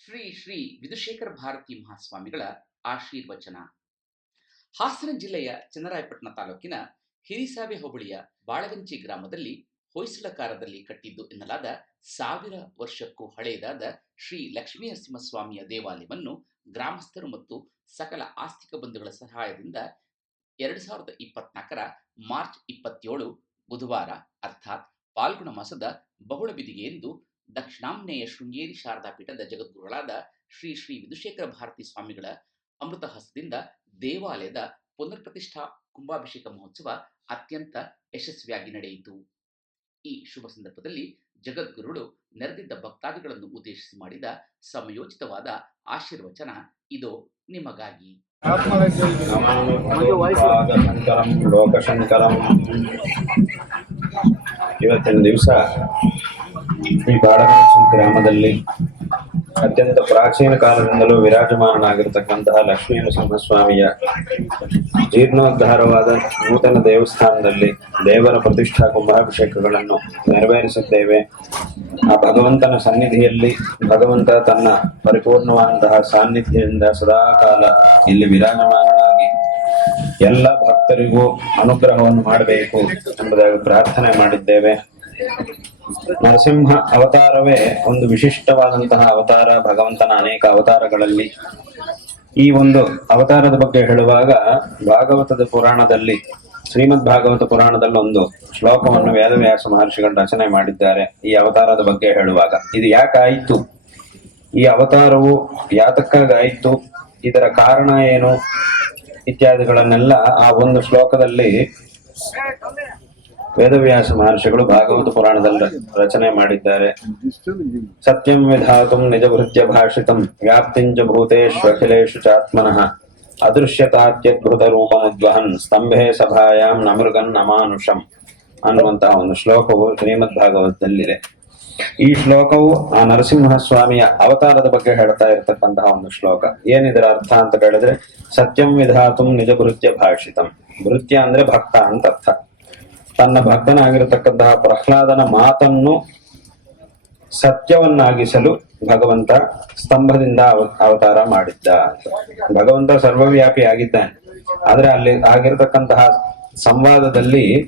ಶ್ರೀ ಶ್ರೀ ವಿಧುಶೇಖರ ಭಾರತಿ ಮಹಾಸ್ವಾಮಿಗಳ ಆಶೀರ್ವಚನ. ಹಾಸನ ಜಿಲ್ಲೆಯ ಚನ್ನರಾಯಪಟ್ಟಣ ತಾಲೂಕಿನ ಹಿರಿಸಾವೆ ಹೋಬಳಿಯ ಬಾಳಗಂಚಿ ಗ್ರಾಮದಲ್ಲಿ ಹೊಯ್ಸಳಕಾರದಲ್ಲಿ ಕಟ್ಟಿದ್ದು ಎನ್ನಲಾದ ಸಾವಿರ ವರ್ಷಕ್ಕೂ ಹಳೆಯದಾದ ಶ್ರೀ ಲಕ್ಷ್ಮೀ ನರಸಿಂಹಸ್ವಾಮಿಯ ದೇವಾಲಯವನ್ನು ಗ್ರಾಮಸ್ಥರು ಮತ್ತು ಸಕಲ ಆಸ್ತಿಕ ಬಂಧುಗಳ ಸಹಾಯದಿಂದ ಎರಡು ಸಾವಿರದ ಇಪ್ಪತ್ನಾಲ್ಕರ ಮಾರ್ಚ್ ಇಪ್ಪತ್ತೇಳು ಬುಧವಾರ, ಅರ್ಥಾತ್ ಪಾಲ್ಗುಣ ಮಾಸದ ಬಹುಳ ಬಿದಿಗೆಯೆಂದು ದಕ್ಷಿಣಾಮ್ನೇಯ ಶೃಂಗೇರಿ ಶಾರದಾ ಪೀಠದ ಜಗದ್ಗುರುಗಳಾದ ಶ್ರೀ ಶ್ರೀ ವಿಧುಶೇಖರ ಭಾರತಿ ಸ್ವಾಮಿಗಳ ಅಮೃತ ಹಸ್ತದಿಂದ ದೇವಾಲಯದ ಪುನರ್ ಪ್ರತಿಷ್ಠಾ ಕುಂಭಾಭಿಷೇಕ ಮಹೋತ್ಸವ ಅತ್ಯಂತ ಯಶಸ್ವಿಯಾಗಿ ನಡೆಯಿತು. ಈ ಶುಭ ಸಂದರ್ಭದಲ್ಲಿ ಜಗದ್ಗುರುಗಳು ನೆರೆದಿದ್ದ ಭಕ್ತಾದಿಗಳನ್ನು ಉದ್ದೇಶಿಸಿ ಮಾಡಿದ ಸಮಯೋಚಿತವಾದ ಆಶೀರ್ವಚನ ಇದು ನಿಮಗಾಗಿ. ಇವತ್ತಿನ ದಿವಸ ಈ ಗ್ರಾಮದಲ್ಲಿ ಅತ್ಯಂತ ಪ್ರಾಚೀನ ಕಾಲದಿಂದಲೂ ವಿರಾಜಮಾನನಾಗಿರ್ತಕ್ಕಂತಹ ಲಕ್ಷ್ಮೀ ನರಸಿಂಹಸ್ವಾಮಿಯ ಜೀರ್ಣೋದ್ಧಾರವಾದ ನೂತನ ದೇವಸ್ಥಾನದಲ್ಲಿ ದೇವರ ಪ್ರತಿಷ್ಠಾ ಕುಂಭಾಭಿಷೇಕಗಳನ್ನು ನೆರವೇರಿಸುತ್ತೇವೆ. ಆ ಭಗವಂತನ ಸನ್ನಿಧಿಯಲ್ಲಿ ಭಗವಂತ ತನ್ನ ಪರಿಪೂರ್ಣವಾದಂತಹ ಸಾನ್ನಿಧ್ಯದಿಂದ ಸದಾಕಾಲ ಇಲ್ಲಿ ವಿರಾಜಮಾನನಾಗಿ ಎಲ್ಲ ಭಕ್ತರಿಗೂ ಅನುಗ್ರಹವನ್ನು ಮಾಡಬೇಕು ಎಂಬುದಾಗಿ ಪ್ರಾರ್ಥನೆ ಮಾಡಿದ್ದೇವೆ. ನರಸಿಂಹ ಅವತಾರವೇ ಒಂದು ವಿಶಿಷ್ಟವಾದಂತಹ ಅವತಾರ, ಭಗವಂತನ ಅನೇಕ ಅವತಾರಗಳಲ್ಲಿ. ಈ ಒಂದು ಅವತಾರದ ಬಗ್ಗೆ ಹೇಳುವಾಗ ಭಾಗವತದ ಪುರಾಣದಲ್ಲಿ, ಶ್ರೀಮದ್ ಭಾಗವತ ಪುರಾಣದಲ್ಲಿ ಒಂದು ಶ್ಲೋಕವನ್ನು ವೇದವ್ಯಾಸ ಮಹರ್ಷಿಗಳು ರಚನೆ ಮಾಡಿದ್ದಾರೆ ಈ ಅವತಾರದ ಬಗ್ಗೆ ಹೇಳುವಾಗ. ಇದು ಯಾಕಾಯಿತು ಈ ಅವತಾರವು ಯಾತಕ್ಕಾಗಾಯಿತು ಇದರ ಕಾರಣ ಏನು? ಇತ್ಯಾದಿಗಳನ್ನೆಲ್ಲ ಆ ಒಂದು ಶ್ಲೋಕದಲ್ಲಿ ವೇದವ್ಯಾಸ ಮಹರ್ಷಿಗಳು ಭಾಗವತ ಪುರಾಣದಲ್ಲಿ ರಚನೆ ಮಾಡಿದ್ದಾರೆ. ಸತ್ಯಂ ವಿಧಾತು ನಿಜ ಭೃತ್ಯ ಭಾಷಿತಂ ವ್ಯಾಪ್ತಿಂಚ ಭೂತೇಶು ಅಖಿಲೇಶು ಚಾತ್ಮನಃ ಅದೃಶ್ಯತಾತ್ಯದ್ಭುತ ರೂಪಮುದ್ವಹನ್ ಸ್ತಂಭೆ ಸಭಾಯಾಂ ನಮೃಗನ್ ನಮಾನುಷಂ ಅನ್ನುವಂತಹ ಒಂದು ಶ್ಲೋಕವು ಶ್ರೀಮದ್ ಭಾಗವತದಲ್ಲಿದೆ. ಈ ಶ್ಲೋಕವು ಆ ನರಸಿಂಹಸ್ವಾಮಿಯ ಅವತಾರದ ಬಗ್ಗೆ ಹೇಳ್ತಾ ಇರತಕ್ಕಂತಹ ಒಂದು ಶ್ಲೋಕ. ಏನಿದರ ಅರ್ಥ ಅಂತ ಕೇಳಿದ್ರೆ, ಸತ್ಯಂ ವಿಧಾತು ನಿಜ ಭೃತ್ಯ ಭಾಷಿತಂ. ಭೃತ್ಯ ಅಂದ್ರೆ ಭಕ್ತ ಅಂತ ಅರ್ಥ. ತನ್ನ ಭಕ್ತನಾಗಿರತಕ್ಕಂತಹ ಪ್ರಹ್ಲಾದನ ಮಾತನ್ನು ಸತ್ಯವನ್ನಾಗಿಸಲು ಭಗವಂತ ಸ್ತಂಭದಿಂದ ಅವ- ಅವತಾರ ಮಾಡಿದ್ದ ಭಗವಂತ ಸರ್ವವ್ಯಾಪಿ ಆಗಿದ್ದಾನೆ. ಆದ್ರೆ ಅಲ್ಲಿ ಆಗಿರತಕ್ಕಂತಹ ಸಂವಾದದಲ್ಲಿ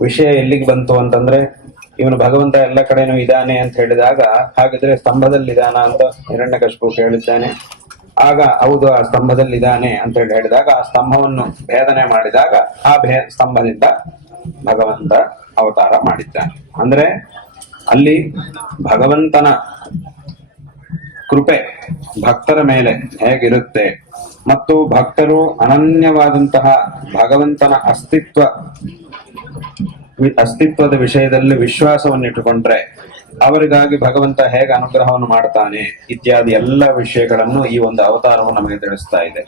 ವಿಷಯ ಎಲ್ಲಿಗೆ ಬಂತು ಅಂತಂದ್ರೆ, ಇವನು ಭಗವಂತ ಎಲ್ಲ ಕಡೆನೂ ಇದ್ದಾನೆ ಅಂತ ಹೇಳಿದಾಗ, ಹಾಗಿದ್ರೆ ಸ್ತಂಭದಲ್ಲಿ ಇದಾನ ಅಂತ ಹಿರಣ್ಯಕಶಿಪು ಕೇಳಿದ್ದಾನೆ ಆಗ ಹೌದು, ಆ ಸ್ತಂಭದಲ್ಲಿ ಇದ್ದಾನೆ ಅಂತ ಹೇಳಿ ಹೇಳಿದಾಗ, ಆ ಸ್ತಂಭವನ್ನು ಭೇದನೆ ಮಾಡಿದಾಗ, ಆ ಭೇ, ಸ್ತಂಭದಿಂದ ಭಗವಂತ ಅವತಾರ ಮಾಡಿದ್ದಾನೆ. ಅಂದ್ರೆ ಅಲ್ಲಿ ಭಗವಂತನ ಕೃಪೆ ಭಕ್ತರ ಮೇಲೆ ಹೇಗಿರುತ್ತೆ? ಮತ್ತು ಭಕ್ತರು ಅನನ್ಯವಾದಂತಹ ಭಗವಂತನ ಅಸ್ತಿತ್ವ, ಅಸ್ತಿತ್ವದ ವಿಷಯದಲ್ಲಿ ವಿಶ್ವಾಸವನ್ನಿಟ್ಟುಕೊಂಡ್ರೆ ಅವರಿಗಾಗಿ ಭಗವಂತ ಹೇಗೆ ಅನುಗ್ರಹವನ್ನು ಮಾಡ್ತಾನೆ ಇತ್ಯಾದಿ ಎಲ್ಲ ವಿಷಯಗಳನ್ನು ಈ ಒಂದು ಅವತಾರವು ನಮಗೆ ತಿಳಿಸ್ತಾ ಇದೆ.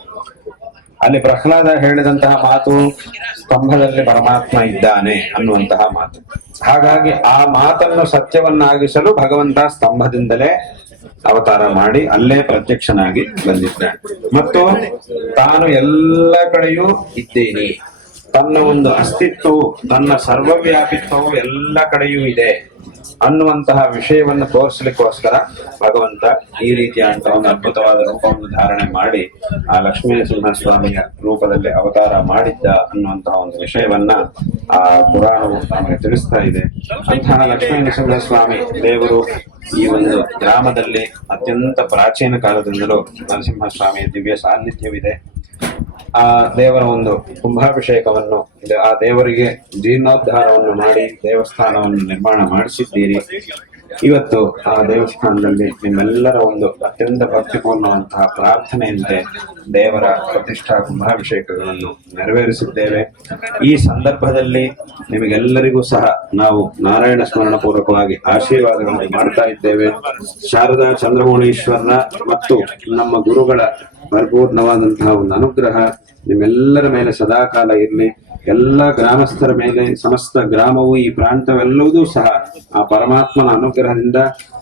ಅಲ್ಲಿ ಪ್ರಹ್ಲಾದ ಹೇಳಿದಂತಹ ಮಾತು ಸ್ತಂಭದಲ್ಲಿ ಪರಮಾತ್ಮ ಇದ್ದಾನೆ ಅನ್ನುವಂತಹ ಮಾತು. ಹಾಗಾಗಿ ಆ ಮಾತನ್ನು ಸತ್ಯವನ್ನಾಗಿಸಲು ಭಗವಂತ ಸ್ತಂಭದಿಂದಲೇ ಅವತಾರ ಮಾಡಿ ಅಲ್ಲೇ ಪ್ರತ್ಯಕ್ಷನಾಗಿ ಬಂದಿದ್ದಾನೆ. ಮತ್ತು ತಾನು ಎಲ್ಲ ಕಡೆಯೂ ಇದ್ದೇನೆ. ತನ್ನ ಒಂದು ಅಸ್ತಿತ್ವವು, ತನ್ನ ಸರ್ವವ್ಯಾಪಿತ್ವವು ಎಲ್ಲ ಕಡೆಯೂ ಇದೆ ಅನ್ನುವಂತಹ ವಿಷಯವನ್ನು ತೋರಿಸಲಿಕ್ಕೋಸ್ಕರ ಭಗವಂತ ಈ ರೀತಿಯಾದಂತಹ ಒಂದು ಅದ್ಭುತವಾದ ರೂಪವನ್ನು ಧಾರಣೆ ಮಾಡಿ, ಆ ಲಕ್ಷ್ಮೀ ನರಸಿಂಹಸ್ವಾಮಿಯ ರೂಪದಲ್ಲಿ ಅವತಾರ ಮಾಡಿದ್ದ ಅನ್ನುವಂತಹ ಒಂದು ವಿಷಯವನ್ನ ಆ ಪುರಾಣವು ನಮಗೆ ತಿಳಿಸ್ತಾ ಇದೆ. ಅಂತಹ ಲಕ್ಷ್ಮೀ ನರಸಿಂಹಸ್ವಾಮಿ ದೇವರು ಈ ಒಂದು ಗ್ರಾಮದಲ್ಲಿ ಅತ್ಯಂತ ಪ್ರಾಚೀನ ಕಾಲದಿಂದಲೂ ನರಸಿಂಹಸ್ವಾಮಿಯ ದಿವ್ಯ ಸಾನ್ನಿಧ್ಯವಿದೆ. ಆ ದೇವರ ಒಂದು ಕುಂಭಾಭಿಷೇಕವನ್ನು ಆ ದೇವರಿಗೆ ಜೀರ್ಣೋದ್ಧಾರವನ್ನು ಮಾಡಿ, ದೇವಸ್ಥಾನವನ್ನು ನಿರ್ಮಾಣ ಮಾಡಿಸಿದ್ದೀರಿ. ಇವತ್ತು ಆ ದೇವಸ್ಥಾನದಲ್ಲಿ ನಿಮ್ಮೆಲ್ಲರ ಒಂದು ಅತ್ಯಂತ ಭಕ್ತಿಪೂರ್ಣವಂತಹ ಪ್ರಾರ್ಥನೆಯಂತೆ ದೇವರ ಪ್ರತಿಷ್ಠಾ ಕುಂಭಾಭಿಷೇಕಗಳನ್ನು ನೆರವೇರಿಸಿದ್ದೇವೆ. ಈ ಸಂದರ್ಭದಲ್ಲಿ ನಿಮಗೆಲ್ಲರಿಗೂ ಸಹ ನಾವು ನಾರಾಯಣ ಸ್ಮರಣ ಪೂರ್ವಕವಾಗಿ ಆಶೀರ್ವಾದಗಳನ್ನು ಮಾಡ್ತಾ ಇದ್ದೇವೆ. ಶಾರದಾ ಚಂದ್ರಮೌಳೀಶ್ವರನ ಮತ್ತು ನಮ್ಮ ಗುರುಗಳ ಪರಿಪೂರ್ಣವಾದಂತಹ ಒಂದು ಅನುಗ್ರಹ ನಿಮ್ಮೆಲ್ಲರ ಮೇಲೆ ಸದಾಕಾಲ ಇರಲಿ. ಎಲ್ಲ ಗ್ರಾಮಸ್ಥರ ಮೇಲೆ, ಸಮಸ್ತ ಗ್ರಾಮವು, ಈ ಪ್ರಾಂತವೆಲ್ಲವೂ ಸಹ ಆ ಪರಮಾತ್ಮನ ಅನುಗ್ರಹದಿಂದ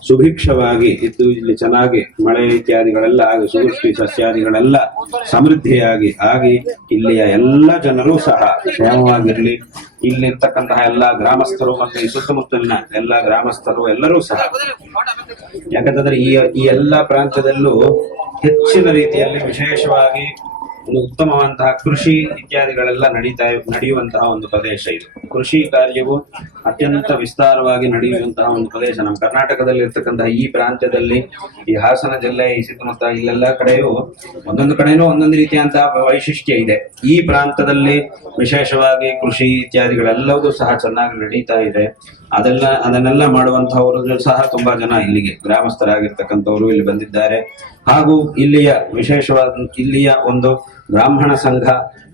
ಸುಭಿಕ್ಷವಾಗಿ ಇದ್ದು ಇಲ್ಲಿ ಚೆನ್ನಾಗಿ ಮಳೆ ಇತ್ಯಾದಿಗಳೆಲ್ಲ ಆಗಿ ಸುವೃಷ್ಟಿ ಸಸ್ಯಾದಿಗಳೆಲ್ಲ ಸಮೃದ್ಧಿಯಾಗಿ ಆಗಿ ಇಲ್ಲಿಯ ಎಲ್ಲ ಜನರು ಸಹ ಕ್ಷೇಮವಾಗಿರ್ಲಿ. ಇಲ್ಲಿರ್ತಕ್ಕಂತಹ ಎಲ್ಲ ಗ್ರಾಮಸ್ಥರು ಮತ್ತು ಈ ಸುತ್ತಮುತ್ತಲಿನ ಎಲ್ಲ ಗ್ರಾಮಸ್ಥರು ಎಲ್ಲರೂ ಸಹ. ಯಾಕಂತಂದ್ರೆ ಈ ಈ ಎಲ್ಲಾ ಪ್ರಾಂತ್ಯದಲ್ಲೂ ಹೆಚ್ಚಿನ ರೀತಿಯಲ್ಲಿ ವಿಶೇಷವಾಗಿ ಒಂದು ಉತ್ತಮವಾದಂತಹ ಕೃಷಿ ಇತ್ಯಾದಿಗಳೆಲ್ಲ ನಡೀತಾ ನಡೆಯುವಂತಹ ಒಂದು ಪ್ರದೇಶ ಇದು. ಕೃಷಿ ಕಾರ್ಯವು ಅತ್ಯಂತ ವಿಸ್ತಾರವಾಗಿ ನಡೆಯುವಂತಹ ಒಂದು ಪ್ರದೇಶ. ನಮ್ಮ ಕರ್ನಾಟಕದಲ್ಲಿ ಇರ್ತಕ್ಕಂತಹ ಈ ಪ್ರಾಂತ್ಯದಲ್ಲಿ, ಈ ಹಾಸನ ಜಿಲ್ಲೆ, ಈ ಸುತ್ತಮುತ್ತ ಇಲ್ಲೆಲ್ಲ ಕಡೆಯೂ ಒಂದೊಂದು ಕಡೆನೂ ಒಂದೊಂದು ರೀತಿಯಂತಹ ವೈಶಿಷ್ಟ್ಯ ಇದೆ. ಈ ಪ್ರಾಂತದಲ್ಲಿ ವಿಶೇಷವಾಗಿ ಕೃಷಿ ಇತ್ಯಾದಿಗಳೆಲ್ಲವೂ ಸಹ ಚೆನ್ನಾಗಿ ನಡೀತಾ ಇದೆ. ಅದೆಲ್ಲ, ಅದನ್ನೆಲ್ಲ ಮಾಡುವಂತಹವರು ಸಹ ತುಂಬಾ ಜನ ಇಲ್ಲಿಗೆ, ಗ್ರಾಮಸ್ಥರಾಗಿರ್ತಕ್ಕಂಥವರು ಇಲ್ಲಿ ಬಂದಿದ್ದಾರೆ. ಹಾಗೂ ಇಲ್ಲಿಯ ವಿಶೇಷವಾದ, ಇಲ್ಲಿಯ ಒಂದು ಬ್ರಾಹ್ಮಣ ಸಂಘ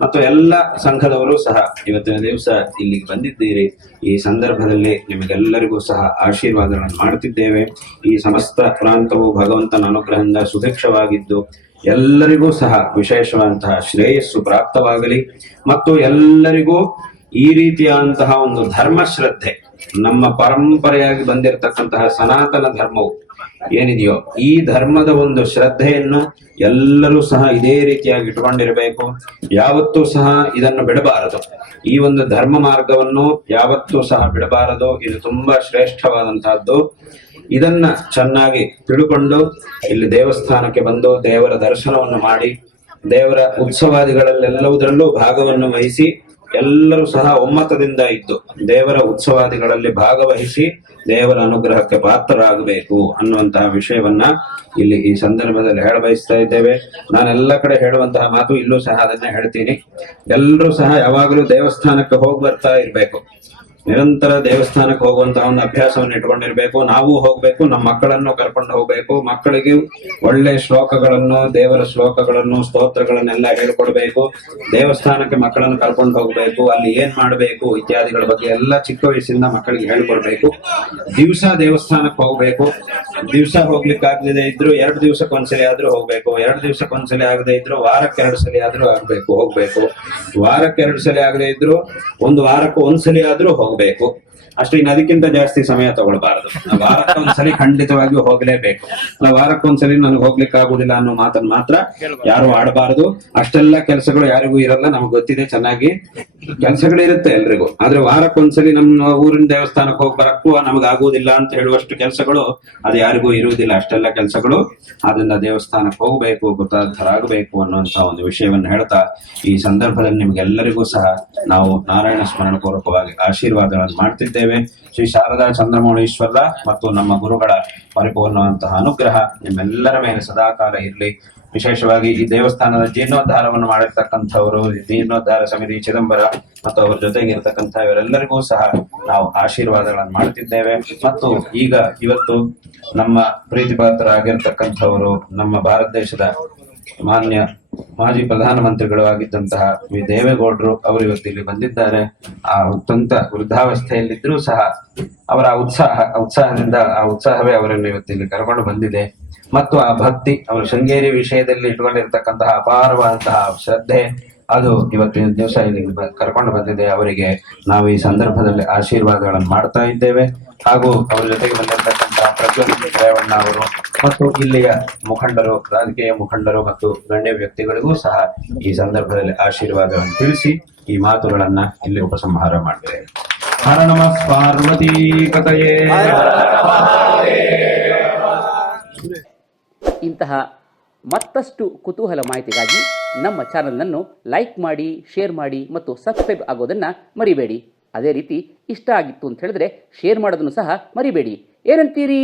ಮತ್ತು ಎಲ್ಲ ಸಂಘದವರು ಸಹ ಇವತ್ತಿನ ದಿವಸ ಇಲ್ಲಿಗೆ ಬಂದಿದ್ದೀರಿ. ಈ ಸಂದರ್ಭದಲ್ಲಿ ನಿಮಗೆಲ್ಲರಿಗೂ ಸಹ ಆಶೀರ್ವಾದಗಳನ್ನು ಮಾಡುತ್ತಿದ್ದೇವೆ ಈ ಸಮಸ್ತ ಪ್ರಾಂತವು ಭಗವಂತನ ಅನುಗ್ರಹದಿಂದ ಸುಭಿಕ್ಷವಾಗಿದ್ದು, ಎಲ್ಲರಿಗೂ ಸಹ ವಿಶೇಷವಾದಂತಹ ಶ್ರೇಯಸ್ಸು ಪ್ರಾಪ್ತವಾಗಲಿ. ಮತ್ತು ಎಲ್ಲರಿಗೂ ಈ ರೀತಿಯಾದಂತಹ ಒಂದು ಧರ್ಮ ಶ್ರದ್ಧೆ ನಮ್ಮ ಪರಂಪರೆಯಾಗಿ ಬಂದಿರತಕ್ಕಂತಹ ಸನಾತನ ಧರ್ಮವು ಏನಿದೆಯೋ ಈ ಧರ್ಮದ ಒಂದು ಶ್ರದ್ಧೆಯನ್ನು ಎಲ್ಲರೂ ಸಹ ಇದೇ ರೀತಿಯಾಗಿ ಇಟ್ಕೊಂಡಿರಬೇಕು ಯಾವತ್ತೂ ಸಹ ಇದನ್ನು ಬಿಡಬಾರದು. ಈ ಒಂದು ಧರ್ಮ ಮಾರ್ಗವನ್ನು ಯಾವತ್ತೂ ಸಹ ಬಿಡಬಾರದು. ಇದು ತುಂಬಾ ಶ್ರೇಷ್ಠವಾದಂತಹದ್ದು. ಇದನ್ನ ಚೆನ್ನಾಗಿ ತಿಳ್ಕೊಂಡು ಇಲ್ಲಿ ದೇವಸ್ಥಾನಕ್ಕೆ ಬಂದು ದೇವರ ದರ್ಶನವನ್ನು ಮಾಡಿ, ದೇವರ ಉತ್ಸವಾದಿಗಳಲ್ಲೆಲ್ಲವುದರಲ್ಲೂ ಭಾಗವನ್ನು ವಹಿಸಿ ಎಲ್ಲರೂ ಸಹ ಒಮ್ಮತದಿಂದ ಇದ್ದು ದೇವರ ಉತ್ಸವಾದಿಗಳಲ್ಲಿ ಭಾಗವಹಿಸಿ ದೇವರ ಅನುಗ್ರಹಕ್ಕೆ ಪಾತ್ರರಾಗಬೇಕು ಅನ್ನುವಂತಹ ವಿಷಯವನ್ನ ಇಲ್ಲಿ ಈ ಸಂದರ್ಭದಲ್ಲಿ ಹೇಳ ಬಯಸ್ತಾ ಇದ್ದೇವೆ. ನಾನೆಲ್ಲ ಕಡೆ ಹೇಳುವಂತಹ ಮಾತು ಇಲ್ಲೂ ಸಹ ಅದನ್ನ ಹೇಳ್ತೀನಿ. ಎಲ್ಲರೂ ಸಹ ಯಾವಾಗಲೂ ದೇವಸ್ಥಾನಕ್ಕೆ ಹೋಗಿ ಬರ್ತಾ ಇರ್ಬೇಕು. ನಿರಂತರ ದೇವಸ್ಥಾನಕ್ಕೆ ಹೋಗುವಂತಹ ಒಂದು ಅಭ್ಯಾಸವನ್ನು ಇಟ್ಕೊಂಡಿರ್ಬೇಕು. ನಾವು ಹೋಗ್ಬೇಕು, ನಮ್ಮ ಮಕ್ಕಳನ್ನು ಕರ್ಕೊಂಡು ಹೋಗ್ಬೇಕು. ಮಕ್ಕಳಿಗೆ ಒಳ್ಳೆ ಶ್ಲೋಕಗಳನ್ನು, ದೇವರ ಶ್ಲೋಕಗಳನ್ನು, ಸ್ತೋತ್ರಗಳನ್ನೆಲ್ಲ ಹೇಳ್ಕೊಡ್ಬೇಕು. ದೇವಸ್ಥಾನಕ್ಕೆ ಮಕ್ಕಳನ್ನು ಕರ್ಕೊಂಡು ಹೋಗ್ಬೇಕು. ಅಲ್ಲಿ ಏನ್ ಮಾಡ್ಬೇಕು ಇತ್ಯಾದಿಗಳ ಬಗ್ಗೆ ಎಲ್ಲ ಚಿಕ್ಕ ವಯಸ್ಸಿಂದ ಮಕ್ಕಳಿಗೆ ಹೇಳ್ಕೊಡ್ಬೇಕು. ದಿವಸ ದೇವಸ್ಥಾನಕ್ಕೆ ಹೋಗ್ಬೇಕು. ದಿವಸ ಹೋಗ್ಲಿಕ್ಕಾಗದೆ ಇದ್ರು ಎರಡು ದಿವಸಕ್ಕೆ ಒಂದ್ಸಲಿ ಆದ್ರೂ ಹೋಗ್ಬೇಕು. ಎರಡು ದಿವಸಕ್ಕೆ ಒಂದ್ಸಲಿ ಆಗದೆ ಇದ್ರು ವಾರಕ್ಕೆ ಎರಡು ಸಲ ಆದ್ರೂ ಆಗ್ಬೇಕು, ಹೋಗ್ಬೇಕು. ವಾರಕ್ಕೆ ಎರಡು ಸಲ ಆಗದೆ ಇದ್ರು ಒಂದು ವಾರಕ್ಕೆ ಒಂದ್ಸಲಿ ಆದ್ರೂ ಹೋಗ್ಬೇಕು. beco. ಅಷ್ಟೇ ಇನ್ನು ಅದಕ್ಕಿಂತ ಜಾಸ್ತಿ ಸಮಯ ತಗೊಳ್ಬಾರದು. ವಾರಕ್ಕೆ ಖಂಡಿತವಾಗಿ ಖಂಡಿತವಾಗಿಯೂ ಹೋಗಲೇಬೇಕು. ಅಲ್ಲ ವಾರಕ್ಕೆ ಒಂದ್ಸಲಿ ನನಗೆ ಹೋಗ್ಲಿಕ್ಕೆ ಆಗುದಿಲ್ಲ ಅನ್ನೋ ಮಾತನ್ನ ಮಾತ್ರ ಯಾರು ಆಡಬಾರದು. ಅಷ್ಟೆಲ್ಲ ಕೆಲಸಗಳು ಯಾರಿಗೂ ಇರಲ್ಲ, ನಮ್ಗೆ ಗೊತ್ತಿದೆ ಚೆನ್ನಾಗಿ. ಕೆಲಸಗಳಿರುತ್ತೆ ಎಲ್ರಿಗೂ. ಆದ್ರೆ ವಾರಕ್ಕೆ ಒಂದ್ಸಲಿ ನಮ್ಮ ಊರಿನ ದೇವಸ್ಥಾನಕ್ಕೆ ಹೋಗಿ ಬರಕ್ಕೂ ನಮ್ಗೆ ಆಗುವುದಿಲ್ಲ ಅಂತ ಹೇಳುವಷ್ಟು ಕೆಲಸಗಳು ಅದು ಯಾರಿಗೂ ಇರುವುದಿಲ್ಲ. ಅಷ್ಟೆಲ್ಲ ಕೆಲಸಗಳು. ಆದ್ರಿಂದ ದೇವಸ್ಥಾನಕ್ಕೆ ಹೋಗ್ಬೇಕು, ಕೃತಾರ್ಥರಾಗಬೇಕು ಅನ್ನುವಂತಹ ಒಂದು ವಿಷಯವನ್ನು ಹೇಳ್ತಾ ಈ ಸಂದರ್ಭದಲ್ಲಿ ನಿಮ್ಗೆಲ್ಲರಿಗೂ ಸಹ ನಾವು ನಾರಾಯಣ ಸ್ಮರಣ ಪೂರ್ವಕವಾಗಿ ಆಶೀರ್ವಾದಗಳನ್ನು ಮಾಡ್ತಿದ್ದೇವೆ. ಶ್ರೀ ಶಾರದಾ ಚಂದ್ರಮೌಳೀಶ್ವರ ಮತ್ತು ನಮ್ಮ ಗುರುಗಳ ಪರಿಪೂರ್ಣವಂತಹ ಅನುಗ್ರಹ ನಿಮ್ಮೆಲ್ಲರ ಮೇಲೆ ಸದಾಕಾಲ ಇರಲಿ. ವಿಶೇಷವಾಗಿ ಈ ದೇವಸ್ಥಾನದ ಜೀರ್ಣೋದ್ಧಾರವನ್ನು ಮಾಡಿರ್ತಕ್ಕಂಥವರು ಜೀರ್ಣೋದ್ಧಾರ ಸಮಿತಿ ಚಿದಂಬರ ಮತ್ತು ಅವರ ಜೊತೆಗೆ ಇರತಕ್ಕಂಥ ಇವರೆಲ್ಲರಿಗೂ ಸಹ ನಾವು ಆಶೀರ್ವಾದಗಳನ್ನು ಮಾಡುತ್ತಿದ್ದೇವೆ. ಮತ್ತು ಈಗ ಇವತ್ತು ನಮ್ಮ ಪ್ರೀತಿಪಾತ್ರರಾಗಿರ್ತಕ್ಕಂಥವರು ನಮ್ಮ ಭಾರತ ದೇಶದ ಮಾನ್ಯ ಮಾಜಿ ಪ್ರಧಾನಮಂತ್ರಿಗಳು ಆಗಿದ್ದಂತಹ ವಿ. ದೇವೇಗೌಡರು ಅವರು ಇವತ್ತು ಇಲ್ಲಿ ಬಂದಿದ್ದಾರೆ. ಆ ಅತ್ಯಂತ ವೃದ್ಧಾವಸ್ಥೆಯಲ್ಲಿದ್ದರೂ ಸಹ ಅವರ ಉತ್ಸಾಹ, ಉತ್ಸಾಹದಿಂದ ಆ ಉತ್ಸಾಹವೇ ಅವರನ್ನು ಇವತ್ತು ಇಲ್ಲಿ ಕರ್ಕೊಂಡು ಬಂದಿದೆ. ಮತ್ತು ಆ ಭಕ್ತಿ, ಅವರ ಶೃಂಗೇರಿ ವಿಷಯದಲ್ಲಿ ಇಟ್ಕೊಂಡಿರ್ತಕ್ಕಂತಹ ಅಪಾರವಾದಂತಹ ಶ್ರದ್ಧೆ, ಅದು ಇವತ್ತಿನ ದಿವಸ ಇಲ್ಲಿ ಕರ್ಕೊಂಡು ಬಂದಿದೆ. ಅವರಿಗೆ ನಾವು ಈ ಸಂದರ್ಭದಲ್ಲಿ ಆಶೀರ್ವಾದಗಳನ್ನು ಮಾಡ್ತಾ ಇದ್ದೇವೆ. ಹಾಗೂ ಅವರ ಜೊತೆಗೆ ಬಂದಿರತಕ್ಕಂತಹ ಪ್ರಜ್ವಲ್ ಅವರು ಮತ್ತು ಇಲ್ಲಿಯ ಮುಖಂಡರು, ರಾಜಕೀಯ ಮುಖಂಡರು ಮತ್ತು ಗಣ್ಯ ವ್ಯಕ್ತಿಗಳಿಗೂ ಸಹ ಈ ಸಂದರ್ಭದಲ್ಲಿ ಆಶೀರ್ವಾದವನ್ನು ತಿಳಿಸಿ ಈ ಮಾತುಗಳನ್ನ ಇಲ್ಲಿ ಉಪಸಂಹಾರ ಮಾಡ್ತೇವೆ. ಹರ ನಮಃ ಪಾರ್ವತಿ ಕಥೆಯೇ. ಇಂತಹ ಮತ್ತಷ್ಟು ಕುತೂಹಲ ಮಾಹಿತಿಗಾಗಿ ನಮ್ಮ ಚಾನಲನ್ನು ಲೈಕ್ ಮಾಡಿ, ಶೇರ್ ಮಾಡಿ ಮತ್ತು ಸಬ್ಸ್ಕ್ರೈಬ್ ಆಗೋದನ್ನ ಮರಿಬೇಡಿ. ಅದೇ ರೀತಿ ಇಷ್ಟ ಆಗಿತ್ತು ಅಂತ ಹೇಳಿದ್ರೆ ಶೇರ್ ಮಾಡೋದನ್ನು ಸಹ ಮರಿಬೇಡಿ. ಏನಂತೀರಿ?